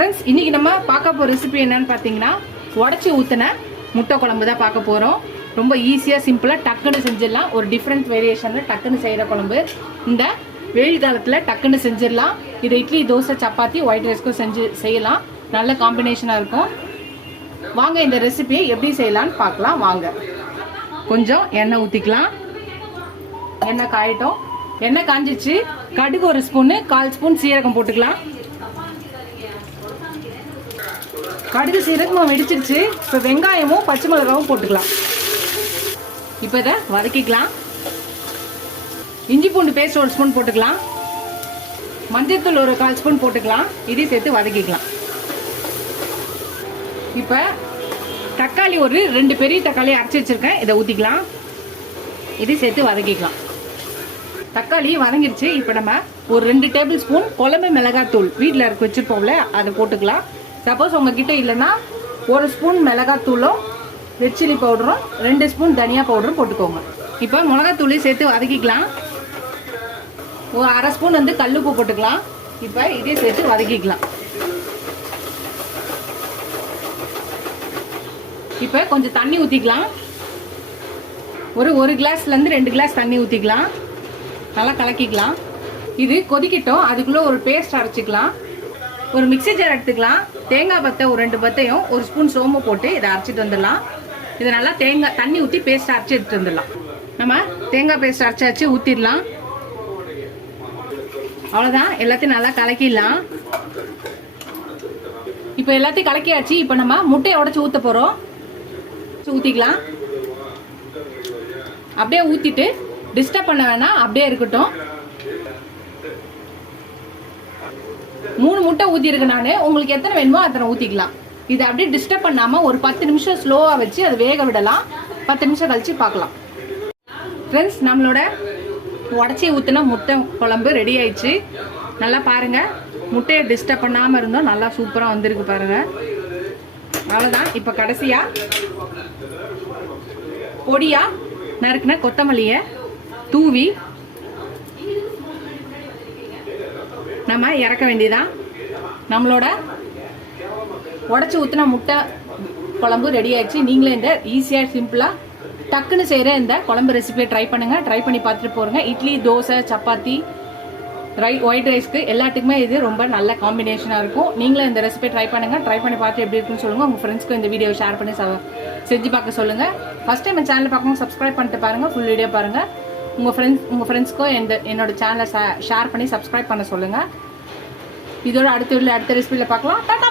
Friends, இன்னைக்கு நம்ம பார்க்க போகிற ரெசிபி என்னன்னு பார்த்தீங்கன்னா உடச்சி ஊற்றின முட்டை குழம்பு தான் பார்க்க போகிறோம். ரொம்ப ஈஸியாக சிம்பிளாக டக்குன்னு செஞ்சிடலாம். ஒரு டிஃப்ரெண்ட் வேரியேஷனில் டக்குன்னு செய்கிற குழம்பு. இந்த வெயில் காலத்தில் டக்குன்னு செஞ்சிடலாம். இதை இட்லி, தோசை, சப்பாத்தி, ஒயிட் ரைஸ்க்கும் செய்யலாம். நல்ல காம்பினேஷனாக இருக்கும். வாங்க இந்த ரெசிபியை எப்படி செய்யலான்னு பார்க்கலாம். வாங்க, கொஞ்சம் எண்ணெய் ஊற்றிக்கலாம். எண்ணெய் காயட்டும். எண்ணெய் காஞ்சிச்சு. கடுகு ஒரு ஸ்பூனு, 1/4 ஸ்பூன் சீரகம் போட்டுக்கலாம். கடுகு சீரகம் வெடிச்சிருச்சு. இப்போ வெங்காயமும் பச்சை மிளகாவும் போட்டுக்கலாம். இப்போ இதை வதக்கிக்கலாம். இஞ்சி பூண்டு பேஸ்ட் 1 ஸ்பூன் போட்டுக்கலாம். மஞ்சள்தூள் ஒரு 1/4 ஸ்பூன் போட்டுக்கலாம். இதையும் சேர்த்து வதக்கிக்கலாம். இப்போ தக்காளி ஒரு 2 பெரிய தக்காளி அரைச்சி வச்சிருக்கேன். இதை ஊற்றிக்கலாம். இதையும் சேர்த்து வதக்கிக்கலாம். தக்காளி வதங்கிடுச்சு. இப்போ நம்ம ஒரு 2 டேபிள் ஸ்பூன் குழம்பு மிளகாத்தூள் வீட்டில் இருக்க வச்சுருப்போம்ல, அதை போட்டுக்கலாம். சப்போஸ் உங்ககிட்ட இல்லைன்னா 1 ஸ்பூன் மிளகாத்தூளும், ரெட் சில்லி பவுடரும், 2 ஸ்பூன் தனியா பவுடரும் போட்டுக்கோங்க. இப்போ மிளகாத்தூளையும் சேர்த்து வதக்கிக்கலாம். ஒரு 1/2 ஸ்பூன் கல்லுப்பு போட்டுக்கலாம். இப்போ இதையும் சேர்த்து வதக்கிக்கலாம். இப்போ கொஞ்சம் தண்ணி ஊற்றிக்கலாம். ஒரு கிளாஸ்லேருந்து 2 கிளாஸ் தண்ணி ஊற்றிக்கலாம். நல்லா கலக்கிக்கலாம். இது கொதிக்கட்டும். அதுக்குள்ளே ஒரு பேஸ்ட் அரைச்சிக்கலாம். ஒரு மிக்ஸி ஜார் எடுத்துக்கலாம். தேங்காய் பத்தை ஒரு 2 பத்தையும், 1 ஸ்பூன் சோம்பு போட்டு இதை அரைச்சிட்டு வந்துடலாம். இதை நல்லா தண்ணி ஊற்றி பேஸ்ட் அரைச்சி எடுத்துட்டு வந்துடலாம். நம்ம தேங்காய் பேஸ்ட் அரைச்சாச்சு, ஊற்றிடலாம். அவ்வளோதான், எல்லாத்தையும் நல்லா கலக்கிடலாம். இப்போ எல்லாத்தையும் கலக்கியாச்சு. இப்போ நம்ம முட்டையை உடச்சி ஊற்ற போகிறோம். ஊற்றிக்கலாம். அப்படியே ஊற்றிட்டு டிஸ்டர்ப் பண்ண வேணாம், அப்படியே இருக்கட்டும். 3 முட்டை ஊற்றிருக்கு நான். உங்களுக்கு எத்தனை வேணுமோ அத்தனை ஊற்றிக்கலாம். இதை அப்படியே டிஸ்டர்ப் பண்ணாமல் ஒரு 10 நிமிஷம் ஸ்லோவாக வச்சு அதை வேக விடலாம். 10 நிமிஷம் கழிச்சு பார்க்கலாம். ஃப்ரெண்ட்ஸ், நம்மளோட உடச்சி ஊற்றின முட்டை குழம்பு ரெடி ஆயிடுச்சு. நல்லா பாருங்கள், முட்டையை டிஸ்டர்ப் பண்ணாமல் இருந்தோம். நல்லா சூப்பராக வந்திருக்கு பாருங்கள். அவ்வளோதான். இப்போ கடைசியாக பொடியாக நறுக்குன கொத்தமல்லியை தூவி நம்ம இறக்க வேண்டியதான். நம்மளோட உடச்சி ஊற்றின முட்டை குழம்பு ரெடி ஆயிடுச்சு. நீங்களே இந்த ஈஸியாக சிம்பிளாக டக்குன்னு செய்கிற இந்த குழம்பு ரெசிபியை ட்ரை பண்ணுங்கள். ட்ரை பண்ணி பார்த்துட்டு போகிறேங்க. இட்லி, தோசை, சப்பாத்தி, ஒயிட் ரைஸ்க்கு எல்லாத்துக்குமே இது ரொம்ப நல்ல காம்பினேஷனாக இருக்கும். நீங்களும் இந்த ரெசிபியை ட்ரை பண்ணுங்கள். ட்ரை பண்ணி பார்த்து எப்படி இருக்குன்னு சொல்லுங்கள். உங்கள் ஃப்ரெண்ட்ஸ்க்கும் இந்த வீடியோ ஷேர் பண்ணி செஞ்சு பார்க்க சொல்லுங்கள். ஃபஸ்ட் டைம் என் சேனலை பார்க்கணும், சப்ஸ்கிரைப் பண்ணிட்டு பாருங்கள். ஃபுல் வீடியோ பாருங்கள். உங்கள் ஃப்ரெண்ட்ஸ்க்கும் என்னோட சேனலை ஷேர் பண்ணி சப்ஸ்கிரைப் பண்ண சொல்லுங்கள். இதோட அடுத்த ரெசிபியில் பார்க்கலாம். டாடா.